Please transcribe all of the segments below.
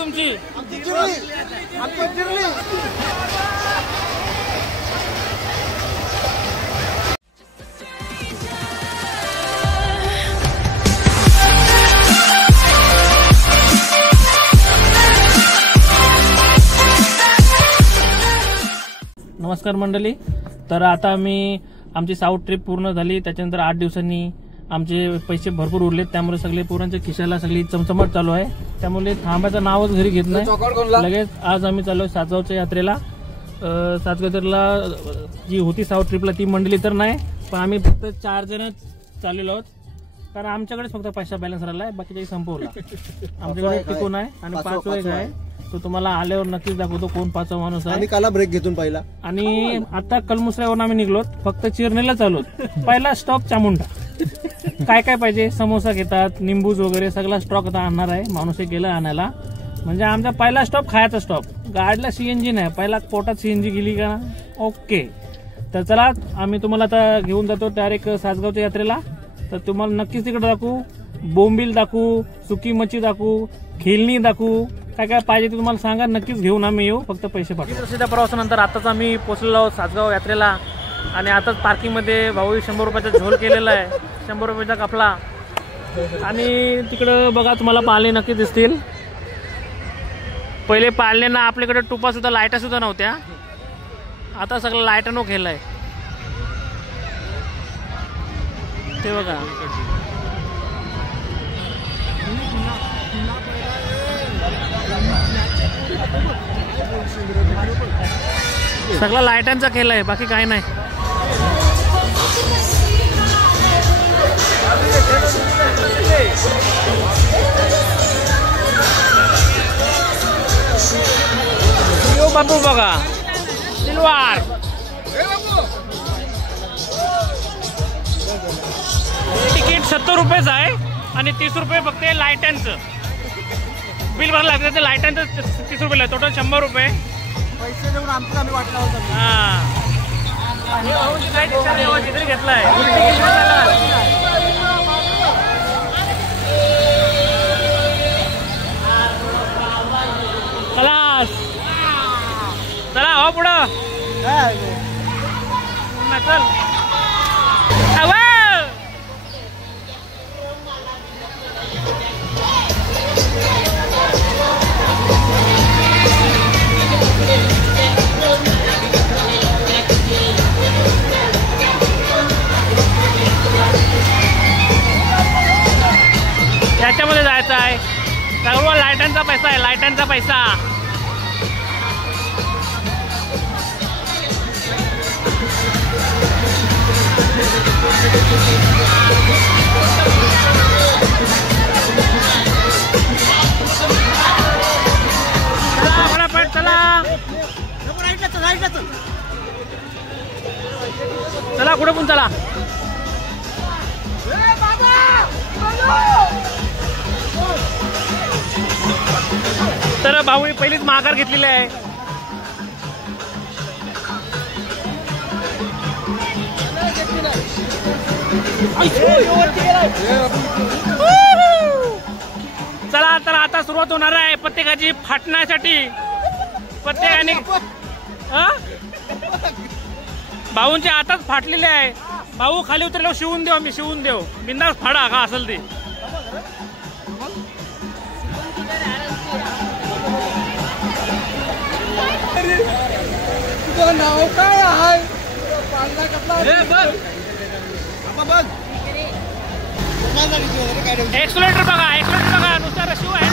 तुमची? नमस्कार मंडळी. तर आता आमची साऊथ ट्रिप पूर्ण झाली. त्याच्यानंतर 8 दिवसांनी आमचे पैसे भरपूर उरलेत. त्यामुळे सगळे पोरांच्या खिशाला सगळी चमचमट चालू आहे. त्यामुळे थांबायचं नावच घरी घेत नाही. लगेच आज आम्ही चाललो सासगावच्या यात्रेला. सासगावला जी होती साऊथ ट्रिपला ती मंडळी तर नाही, पण आम्ही फक्त 4 जण चाललेलो आहोत. कारण आमच्याकडेच फक्त पैसा बॅलन्स राहिलाय, बाकीचे संपवला. आमच्याकडे टिकून आहे आणि 5 वेग आहे. तो तुम्हाला आल्यावर नक्कीच दाखवतो कोण 5वा माणूस आहे. काला ब्रेक घेतून पहिला. आणि आता कलमुसऱ्यावरून आम्ही निघलोत. फक्त चिरनेला चालू. पहिला स्टॉप चामुंडा. काय काय पाहिजे, समोसा घेतात, निंबूज वगैरे सगळा स्टॉक आता आणणार आहे. माणूस गेला आणायला. म्हणजे आमचा पहिला स्टॉप खायचा स्टॉप. गाडीला सीएनजी नाही, पहिला पोटात सीएनजी गेली का ओके. तर चला आम्ही तुम्हाला आता घेऊन जातो डायरेक्ट सासगावच्या यात्रेला. तर तुम्हाला नक्कीच तिकडे दाखवू. बोंबील दाखवू, सुकी मच्छी दाखवू, खेळणी दाखवू. काय काय पाहिजे ते तुम्हाला सांगा. नक्कीच घेऊन आम्ही येऊ, फक्त पैसे पाठवू. त्या प्रवासानंतर आताच आम्ही पोहोचलेलो आहोत सासगाव यात्रेला. आणि आताच पार्किंगमध्ये भाऊ 100 रुपयाचा झोल केलेला आहे. 100 रुपयाचा कापला. आणि तिकडं बघा तुम्हाला पाळणे नक्की दिसतील. पहिले पाळण्यांना आपल्याकडे टुपा सुद्धा लाईटा सुद्धा नव्हत्या. आता सगळं लाईटानं खेळलाय ते बघा. सगळा लाईटांचा खेळ आहे, बाकी काय नाही. बापू बघा सिल्वार. तिकीट 70 रुपयेच आहे आणि 30 रुपये फक्त लाईटांचं बिल भरायला लागतं. ते लाईटांचं 30 रुपये, टोटल 100 रुपये पैसे देऊन आमचं आम्ही वाटला होता. चित्र घेतलाय. चला हो पुढं चल. याच्यामध्ये जायचं आहे. सर्व लाईटांचा पैसा आहे, लाईटांचा पैसा. चला फटाफट चला. चला कुठे पण चला. तर भाऊ पहिलीच माघार घेतलेली आहे. चला तर आता सुरुवात होणार आहे प्रत्येकाची फाटण्यासाठी. प्रत्येकाने भाऊंच्या हातात फाटलेले आहे. भाऊ खाली उतरल्यावर शिवून देऊ, आम्ही शिवून देऊ. बिंदास फाडा का असेल ते. तुझं नाव काय आहे? एक्सलेटर बघा, एक्सलेटर बघा. नुसतं शिव आहे.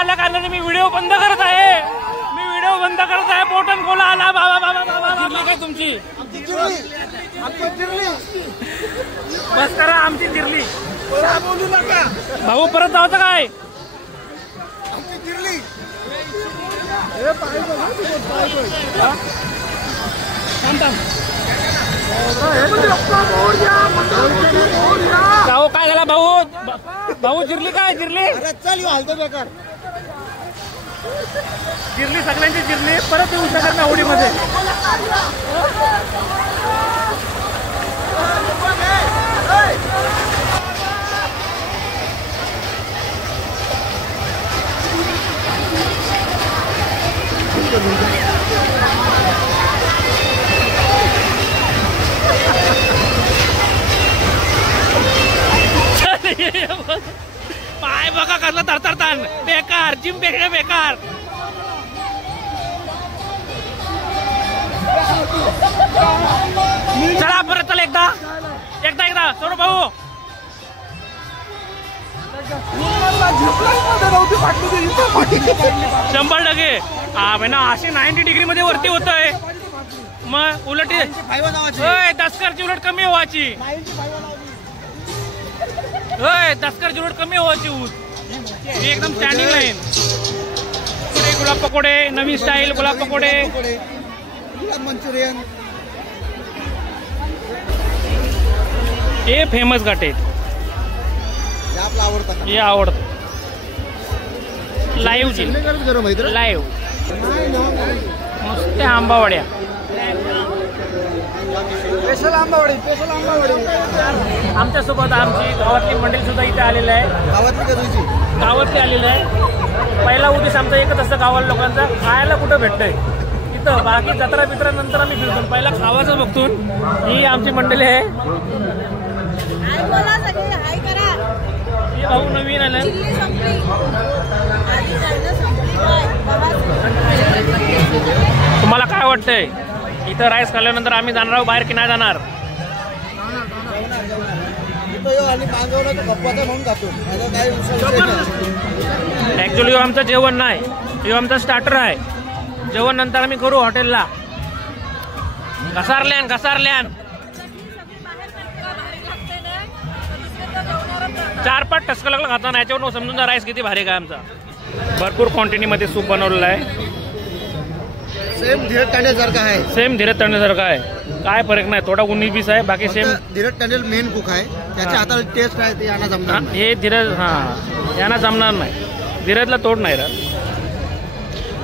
आल्या कारणाने मी व्हिडिओ बंद करत आहे. पोटन कोला आला बाबा बाबा बाबा काय तुमची बस करा आमची चिरली. बोलू नका भाऊ परत जायचं काय? आमची चिरली. भाऊ काय झाला भाऊ? भाऊ चिरली काय? चिरली अरे चल हलतो बेकार. चिरली सगळ्यांची चिरली. परत येऊ शकत ना होडीमध्ये. पाय बघा कसला तरतरतान. बेकार जिम पेक्षा बेकार. चला परत चला एकदा सोड भाऊ. शंभर टक्के अशी 90 डिग्री मध्ये वरती होत आहे. मग उलट दसकरची उलट कमी व्हायची. दसकरची उलट कमी व्हायची ऊस. एकदम स्टँडिंग लाईन. गुलाब पकोडे नवीन स्टाईल. गुलाब पकोडे मंचुरियन हे फेमस घाटे. आपला आवडतं. हे आवडतं. लाईव्ह लाईव्ह मस्त आंबावड्या. स्पेशल आंबावडी. आमच्यासोबत आमची गावातली मंडळी सुद्धा इथे आलेली आहे. गावातली आलेली आहे. पहिला उद्देश आमचा एकच असतं गावाला लोकांचा खायला कुठं भेटतंय इथं. बाकी जत्रा बित्रा नंतर आम्ही फिरतो. पहिला खावाचं बघतो. ही आमची मंडळी आहे. भाऊ नवीन आलं. तुम्हाला काय वाटतंय? इथं राईस खाल्ल्यानंतर आम्ही जाणार आहोत बाहेर की नाही जाणार? ऍक्च्युली आमचं जेवण नाही. हे आमचं स्टार्टर आहे. जेवण नंतर आम्ही करू हॉटेलला. घसारल्यान 4-5 टसका लागला खाताना. याच्यावर समजून जा राईस किती भारी काय आमचा. भरपूर क्वांटिटी मध्ये सूप बनवलेला आहे. सेम धीरज तांडेसारखा आहे. सेम धीरज तांडेसारखा आहे. काय फरक नाही. थोडा 19-20 आहे. बाकी same. Dheeraj Tandel main cook आहे. त्याच्या हाताला टेस्ट आहे. ते यांना जमणार. हे धीरज यांना जमणार नाही. धीरजला तोड नाही राहत.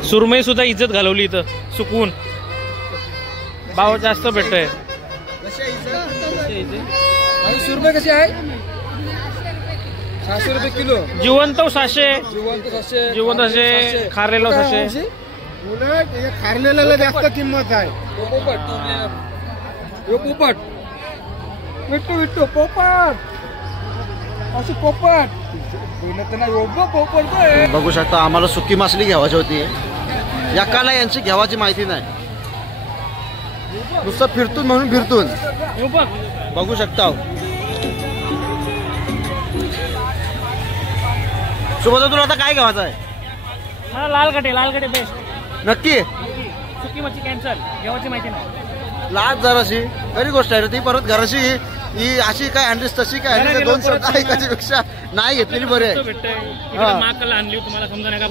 सुरमई सुद्धा इज्जत घालवली इथं सुकून. भाव जास्त भेटतोय. सुरमई कशी आहे? 600 रुपये किलो. जिवंत 700. जिवंत 600. खारलेलो 600. उलट हे खारलेल्याला जास्त किंमत आहे. पोपट विट्टू पोपट अशी पोपट. बघू शकता आम्हाला सुकी मासली घ्यावाची होती. एकाला यांची घ्यावाची माहिती नाही. नुसतं फिरतून म्हणून फिरतून बघू शकता. सुबोध तुला आता काय घ्यावाचं आहे? मला लाल गटे बेस्ट. नक्की सुकी मच्छी कॅन्सल. घेवायची माहिती नाही. लाज जराशी खरी गोष्ट आहे. ती परत घराशी ही अशी काय आणलीस तशी काय आणलीस. 2 शब्द आहे त्याच्यापेक्षा नाही घेतलेली बरी आहे. माकल आणली तुम्हाला समजा नाही का.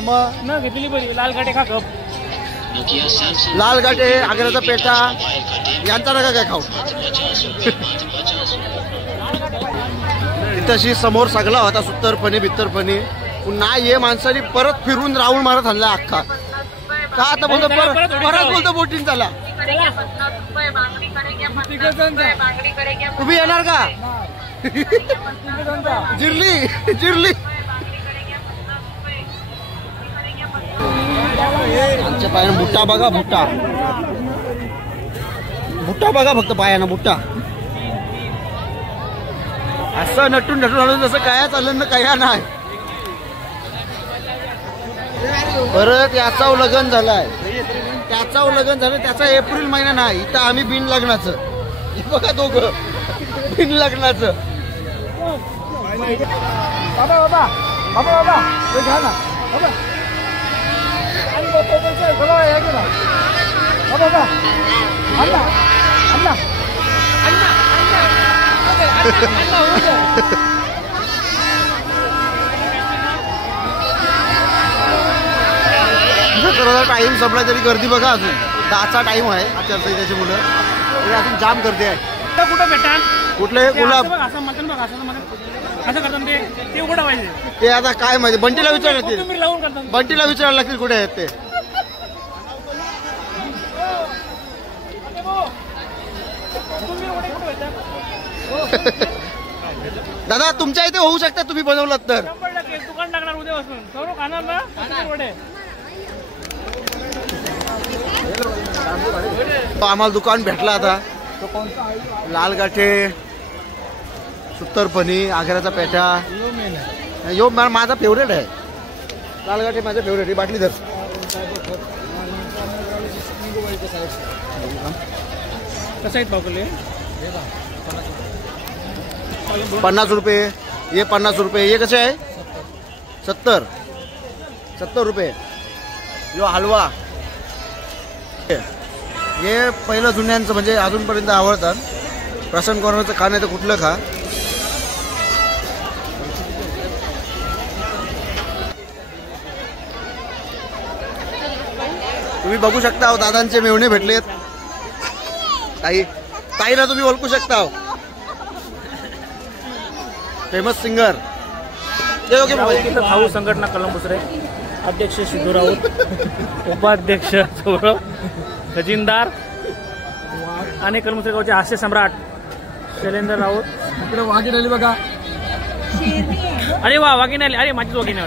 मग न घेतलेली बरी. लाल गाठे खा कप. लाल गाठे आग्र्याचा पेठा यांचा नका काय खाऊ. तशी समोर सगळा होता सुत्तरपणी बित्तरपणी. पुन्हा ये माणसाने परत फिरून राऊंड मारत आणला अख्खा. का आता बोलतो परत बोलतो बोटिंग झाला. तुम्ही येणार का? जिरली आमच्या पायानं बुट्टा बघा. बुट्टा बघा फक्त पायानं. बुट्टा असं नटून आणून जसं काय चाललं ना काय नाही. परत याचा लग्न झालाय. त्याचा लग्न झालं. त्याचा एप्रिल महिना नाही. इथं आम्ही बिन लग्नाचं. बघा दोघं बिन लग्नाचं. बाबा घ्या ना. टाइम संपला तरी गर्दी बघा अजून 10चा टाइम आहे आचारसंहितेची मुलं तरी अजून जाम गर्दी आहे. कुठं भेटा कुठले गुलाब असं म्हणतात बघ असं करतात ते उघडं पाहिजे. ते आता काय माहिती बंटीला विचारलं कोथिंबीर लावून करतात. बंटीला विचारायला लागतील कुठे आहेत ते. दादा तुमच्या इथे होऊ शकता तुम्ही बनवलं तर. दुकान टाकणार उद्यापासून सर्व खाणार ना वडे. आम्हाला दुकान भेटला आता. लाल गाठे, सुत्तरफणी, आग्र्याचा पेठा. यो माझा फेवरेट आहे. लाल गाठे माझा फेवरेट आहे. बाटली धर. कसं आहेत पावकले? 50 रुपये. ये 50 रुपये. ये कसे आहे? 70 रुपये. यो हलवा. हे पहिलं जुन्यांचं म्हणजे अजूनपर्यंत आवडतात. प्रसन्न कॉर्नरचं खा नाही तर कुठलं खा. तुम्ही बघू शकता दादांचे मेवणे भेटलेत. ताईला तुम्ही ओळखू शकता. Famous singer. भाऊ संघटना कलमपुसरे अध्यक्ष सिद्धू राऊत, उपाध्यक्ष सौरभ, खजिनदार आणि कलमुसरे गावचे हास्य सम्राट शैलेंद्र राऊत. इकडे वाघीण आली बघा. अरे वा वाघीण आली. अरे माझीच वाघीण आहे.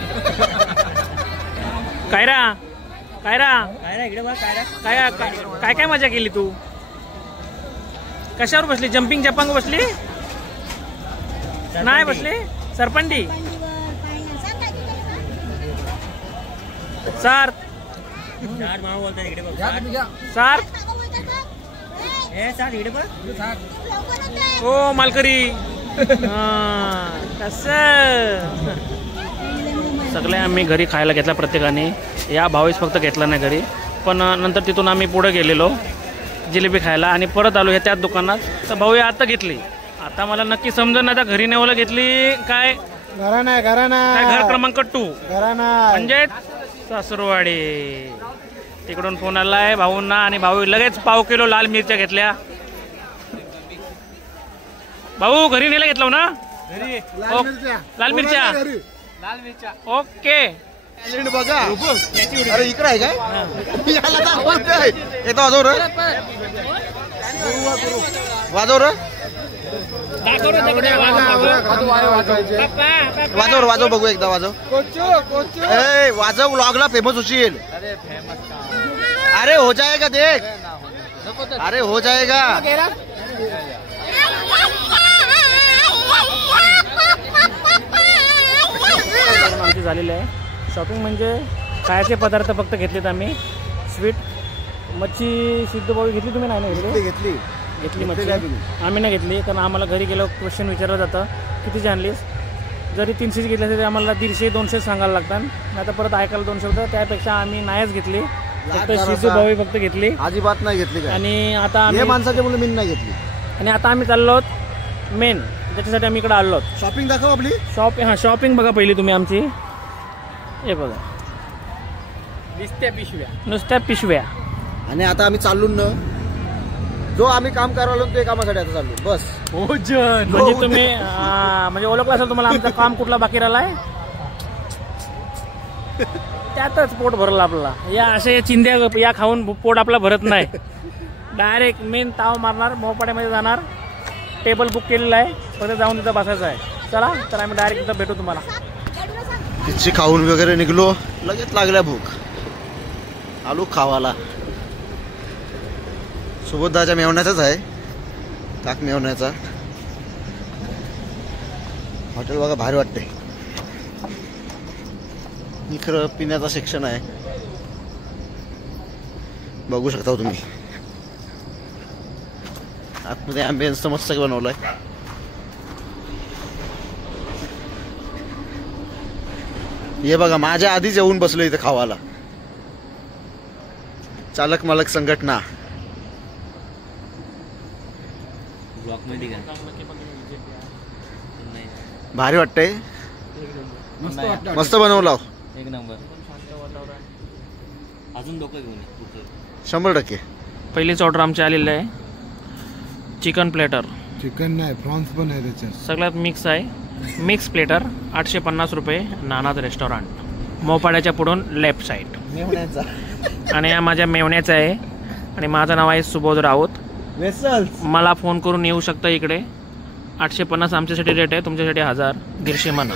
कायरा इकडे बघ. काय काय मजा केली तू? कशावर बसली? जम्पिंग जपांग बसली? नाही बसली. सरपंडी सर हो मालकरी. सगळे आम्ही घरी खायला घेतला प्रत्येकाने. या भावेस फक्त घेतला नाही घरी. पण नंतर तिथून आम्ही पुढे गेलेलो जिलेबी खायला आणि परत आलो त्याच दुकानात. तर भाऊ आता घेतली. आता मला नक्की समजून आता घरी नेवला घेतली काय घराणा घर क्रमांक 2 घराणा म्हणजे सासुरवाडी. तिकडून फोन आलाय भाऊंना आणि भाऊ लगेच पाव किलो लाल मिरच्या घेतल्या. भाऊ घरी नेला घेतला ना? लाल मिरच्या. ओके बघा. अरे इकडे आहे काय? येतो वाजव र. वाजव बघू एकदा. वाजव व्लॉगला फेमस होशील. अरे हो जाएगा देख. अरे हो जाएगा. आमची झालेली आहे शॉपिंग. म्हणजे खायचे पदार्थ फक्त घेतलेत आम्ही. स्वीट मच्छी सिद्धूभाऊ घेतली तुम्ही? नाही घेतली मच्छी आम्ही नाही घेतली. कारण आम्हाला घरी गेलो क्वेश्चन विचारलं जातं कितीची आणलीस. जरी 300 घेतली तरी आम्हाला 150-200 सांगायला लागतात. नाही तर परत ऐकायला 200 होतं. त्यापेक्षा आम्ही नाहीच घेतली. फक्त सिद्धूभाऊ फक्त घेतली. अजिबात नाही घेतली. आणि आता आम्ही माणसाच्या मुलं मी नाही घेतली. आणि आता आम्ही चाललो आहोत मेन ज्याच्यासाठी आम्ही इकडे आलो आहोत. शॉपिंग दाखव आपली. शॉपिंग बघा पहिली तुम्ही आमची. हे बघा नुसत्या पिशव्या. आणि आता आम्ही चाललो ना जो आम्ही काम करायला ते कामासाठी आता चाललो बस. म्हणजे तुम्ही म्हणजे ओळखलं असेल तुम्हाला आमचं काम कुठला बाकी राहिलाय. त्यातच पोट भरलं आपल्याला. या असे चिंध्या या खाऊन पोट आपला भरत नाही. डायरेक्ट मेन ताव मारणार मोपाड्यामध्ये जाणार. टेबल बुक केलेला आहे. फक्त जाऊन तिथं बसायचं आहे. चला तर आम्ही डायरेक्ट तिथं भेटू तुम्हाला. तिची खाऊन वगैरे निघलो. लगेच लागल्या भूक. आलू खावाला. सुबोधदाच्या मेवण्याचाच आहे. काक मेवण्याचा हॉटेल बघा भारी वाटते. इकडं पिण्याचा सेक्शन आहे. बघू शकता तुम्ही. आतमध्ये ॲम्बियन्स तर मस्त बनवलाय. हे बघा माझ्या आधीच येऊन बसलो इथे खावाला. चालक मालक संघटना. भारी वाटतंय. मस्त बनवला. एक नंबर. अजून डोकं घेऊन ये. 100%. पहिलीच ऑर्डर आमची आलेली आहे. Chicken platter. चिकन नाही, प्रॉन्स पण आहे त्याच्यात. सगळ्यात मिक्स आहे. मिक्स प्लेटर 850 रुपये. नानाद रेस्टॉरंट, मोपाड्याच्या पुढून लेफ्ट साईड. आणि हा माझ्या मेवण्याचा आहे. आणि माझं नाव आहे सुबोध राऊत. मला फोन करून येऊ शकता इकडे. 850 आमच्यासाठी रेट आहे, तुमच्यासाठी 1000 150 म्हणा.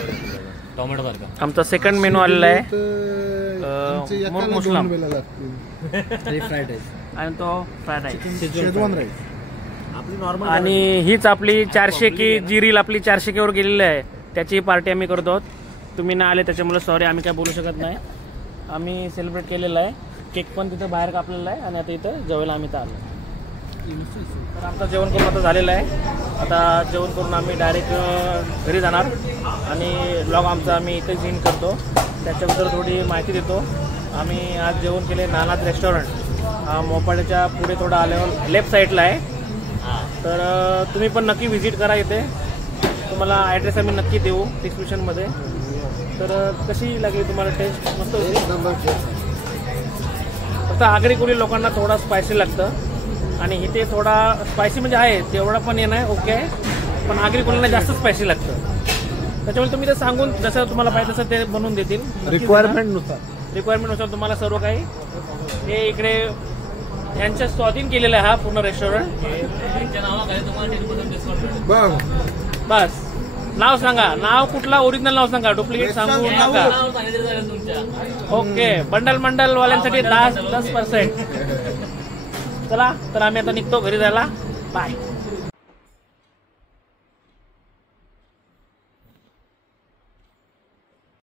टोमॅटो सारखा. आमचा सेकंड मेनू आलेला आहे मुस्लिम फ्राईड राईस आणि तो फ्राईड राईस. Schezwan rice. आणि हीच आपली 400 की जी रील आपली 400 के वर गेलेली आहे त्याची पार्टी आम्ही करतो. तुम्ही ना आले त्याच्यामुळे सॉरी, आम्ही काय बोलू शकत नाही. आम्ही सेलिब्रेट केलेलं आहे. केक पण तिथं बाहेर कापलेला आहे आणि आता इथं जेवायला आम्ही तर आलो. तर आमचं जेवण करून आता झालेलं आहे. आता जेवण करून आम्ही डायरेक्ट घरी जाणार आणि ब्लॉग आमचा आम्ही इथेच इन करतो. त्याच्याबद्दल थोडी माहिती देतो. आम्ही आज जेवण केले नानाद रेस्टॉरंट. मोपाड्याच्या पुढे थोडं आल्यावर लेफ्ट साईडला आहे. तर तुम्ही पण नक्की व्हिजिट करा इथे. तुम्हाला ॲड्रेस आम्ही नक्की देऊ डिस्क्रिप्शनमध्ये. तर कशी लागली तुम्हाला टेस्ट? मस्त होती. फक्त आगरी कोळी लोकांना थोडा स्पायसी लागतं आणि इथे थोडा स्पायसी म्हणजे आहे तेवढा पण ये नाही ओके, पण आगरी कोळीला जास्त स्पायसी लागतं. त्याच्यामुळे तुम्ही ते सांगून जसं तुम्हाला पाहिजे तसं ते बनवून देतील. रिक्वायरमेंटनुसार तुम्हाला सर्व काही. हे इकडे यांच्या स्वाधीन केलेलं आहे हा पूर्ण रेस्टॉरंट. बस नाव सांगा. नाव कुठला ओरिजिनल नाव सांगा, डुप्लिकेट सांगू नका. ओके. बंडल वाल्यांसाठी 10%. चला तर आम्ही आता निघतो घरी जायला. बाय.